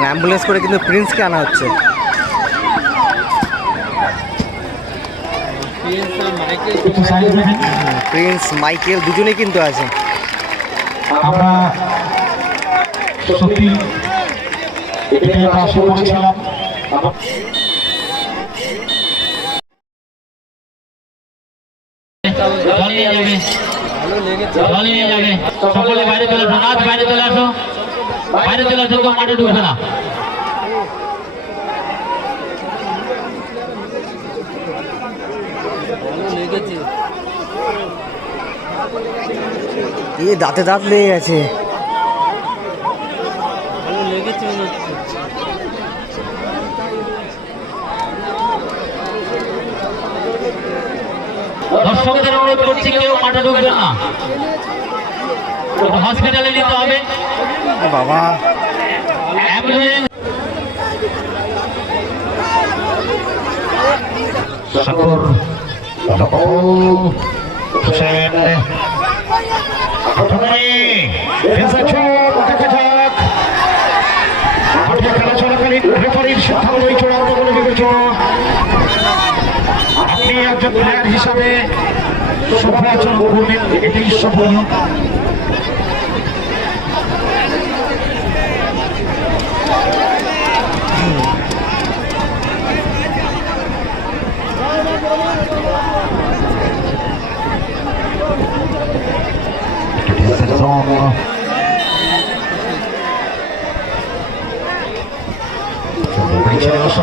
Ambulance করে কিন্তু প্রিন্সকে আনা হচ্ছে। প্রিন্স মাইকেল দুজনেই কিন্তু আছে। আমরা সত্যি আশা করেছিলাম। আমার- সকলে বাইরে চলে আসো নাচ বাইরে চলে আসো। বাইরে চলে আসো কেউ মাঠে ঢুকবে না। দাঁতে দাঁত লেগে গেছে। দর্শকদের অনুরোধ করছি কেউ মাঠে ঢুকবে না। হসপিটালে নিতে হবে। বাবা। অ্যাম্বুলেন্স। সাগর ও হোসেন প্রথমে এসেছেন দেখা যাক মাঠে খেলা চলাকালীন রেফারির সিদ্ধান্তই চূড়ান্ত বলে বিবেচনা। আপনি একজন প্লেয়ার হিসাবে সফল আচরণ করবেন এটাই সফল।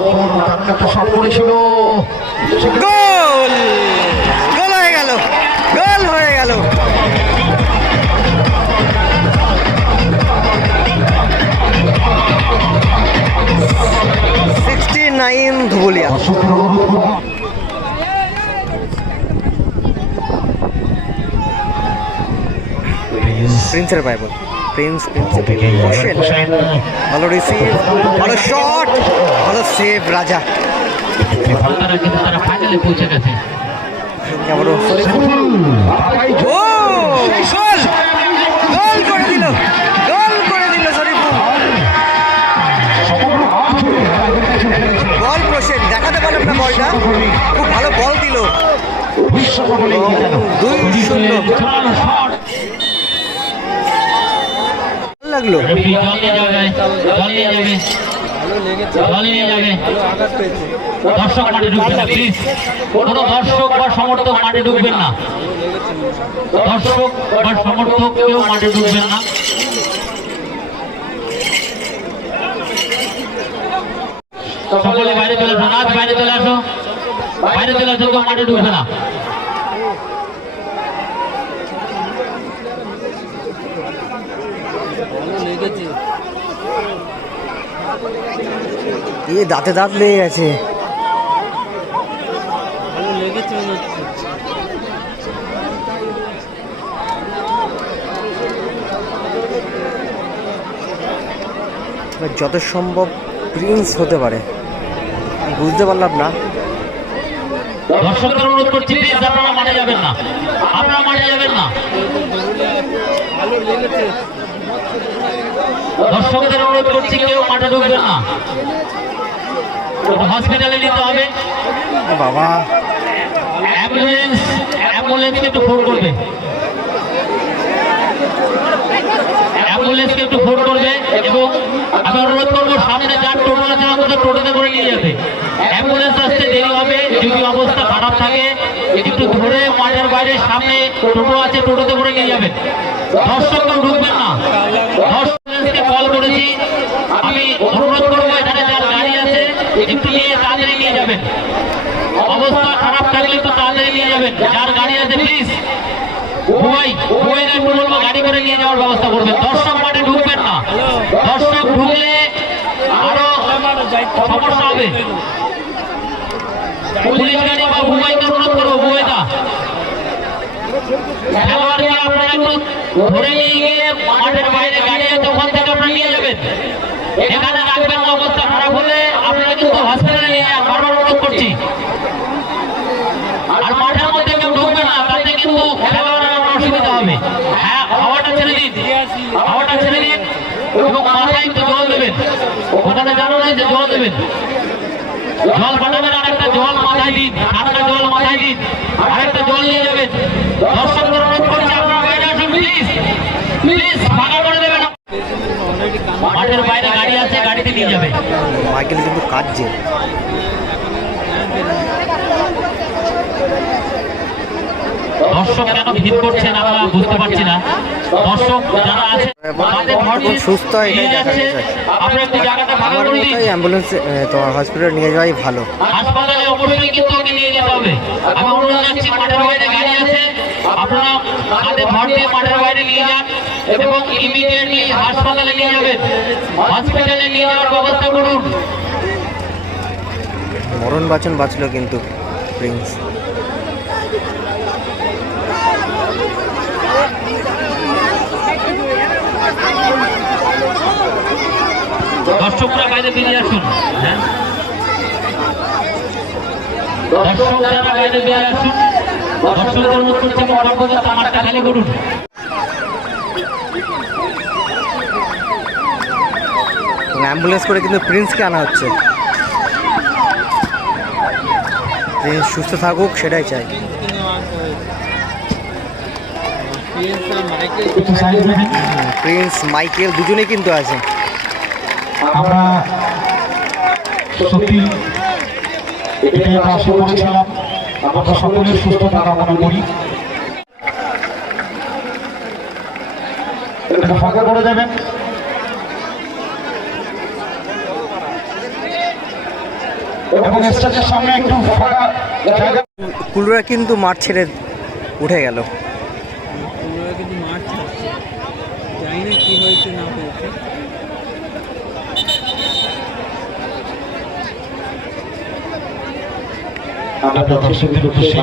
দারুণ একটা শট করেছিল প্রিন্সের পায় বল প্রিন্স হোসেন ভালো রিসিভ ভালো শট ভালো সেভ রাজা। তারা কিন্তু তারা ফাইনালে পৌঁছে আবারও ও গোল! গোল করে দিল গোল করে দিল শরীফুল। বল প্রসেন দেখাতে পারলাম না বলটা? খুব ভালো বল দিল। দুই শূন্য। লাগল? দর্শক বা সমর্থক মাঠে ঢুকবেন না। দর্শক বা সমর্থক কেউ মাঠে ঢুকবেন না। সকলে বাইরে চলে আসো নাচ বাইরে চলে আসো বাইরে চলে আসো কেউ মাঠে ঢুকবে না। এ দাঁতে দাঁত লেগে গেছে। যত সম্ভব প্রিন্স হতে পারে। বুঝতে পারলাম না। দর্শকদের অনুরোধ করছি প্লিজ আপনারা যাবেন না। আপনারা যাবেন না। দর্শকদের অনুরোধ করছি কেউ মাঠে ঢুকবেন না। হসপিটালে নিতে হবে। বাবা। অ্যাম্বুলেন্স অ্যাম্বুলেন্সকে একটু ফোন করবে। অ্যাম্বুলেন্সকে একটু ফোন করবে এবং আমি অনুরোধ করব সামনে যার টোটো আছে আমাদের টোটোতে করে নিয়ে যাবে অ্যাম্বুলেন্স আসতে দেরি হবে যদি অবস্থা খারাপ থাকে একটু ধরে মাঠের বাইরে সামনে টোটো আছে টোটোতে করে নিয়ে যাবেন। দর্শক কেউ ঢুকবেন না দর্শককে কল করেছি। আমি অনুরোধ করব, এখানে যার গাড়ি আছে, একটু নিয়ে তাড়াতাড়ি নিয়ে যাবেন। অবস্থা খারাপ থাকলে একটু তাড়াতাড়ি নিয়ে যাবেন। যার গাড়ি আছে প্লিজ গাড়ি করে নিয়ে যাওয়ার ব্যবস্থা করবেন। দর্শক মাঠে ঢুকবেন না। দর্শক ঢুকলে আরও সমস্যা হবে। পুলিশ গাড়ি বা বুয়াইকে অনুরোধ করব একটু ধরে নিয়ে গিয়ে মাঠের বাইরে গাড়ি হ্যাঁ জল দেবেন। ওখানে জানো না যে জল দেবেন। জল আর একটা জল মাথায় দিন ঠান্ডা জল মাথায় দিন আর একটা জল নিয়ে যাবেন। দর্শকদের মাঠের বাইরে গাড়ি আছে গাড়িতে নিয়ে যাবে মাইকেল কিন্তু কাঁদছে। দর্শক কেন ভিড় করছেন আমরা বুঝতে পারছি না। দর্শক যারা আছে তাদের ভর দিয়ে সুস্থ এটাই আমার অ্যাম্বুলেন্স তোমার হসপিটালে নিয়ে যাওয়াই ভালো। হাসপাতালে অবশ্যই কিন্তু ওকে নিয়ে যেতে হবে। আমি অনুরোধ জানাচ্ছি মাঠের বাইরে গাড়ি আছে। আপনারা কাঁধে ভর দিয়ে মাঠের বাইরে নিয়ে যান এবং ইমিডিয়েটলি হাসপাতালে নিয়ে যাবেন। হসপিটালে নিয়ে যাওয়ার ব্যবস্থা করুন। মরণ বাচন বাঁচলো কিন্তু প্রিন্স। দর্শকরা বাইরে বেরিয়ে আসুন হ্যাঁ? দর্শকরা বাইরে বেরিয়ে আসুন। দর্শকদের করুন অ্যাম্বুলেন্স করে কিন্তু প্রিন্সকে আনা হচ্ছে। প্রিন্স সুস্থ থাকুক, সেটাই চাই একটু সাইড দিন প্রিন্স মাইকেল দুজনেই কিন্তু আছে। আমরা সত্যি এটাই আমরা আশা করেছিলাম। আমরা সকলের সুস্থতা কামনা করি। ফাঁকা করে দেবেন। এবং স্টেজের সামনে একটু ফাঁকা জায়গা কুলরা কিন্তু মাঠ ছেড়ে উঠে গেল। ওরা কিন্তু মাঠ ছাড়ছে। জানি না কি হয়েছে না হয়েছে। আমরা উদ্দেশ্যে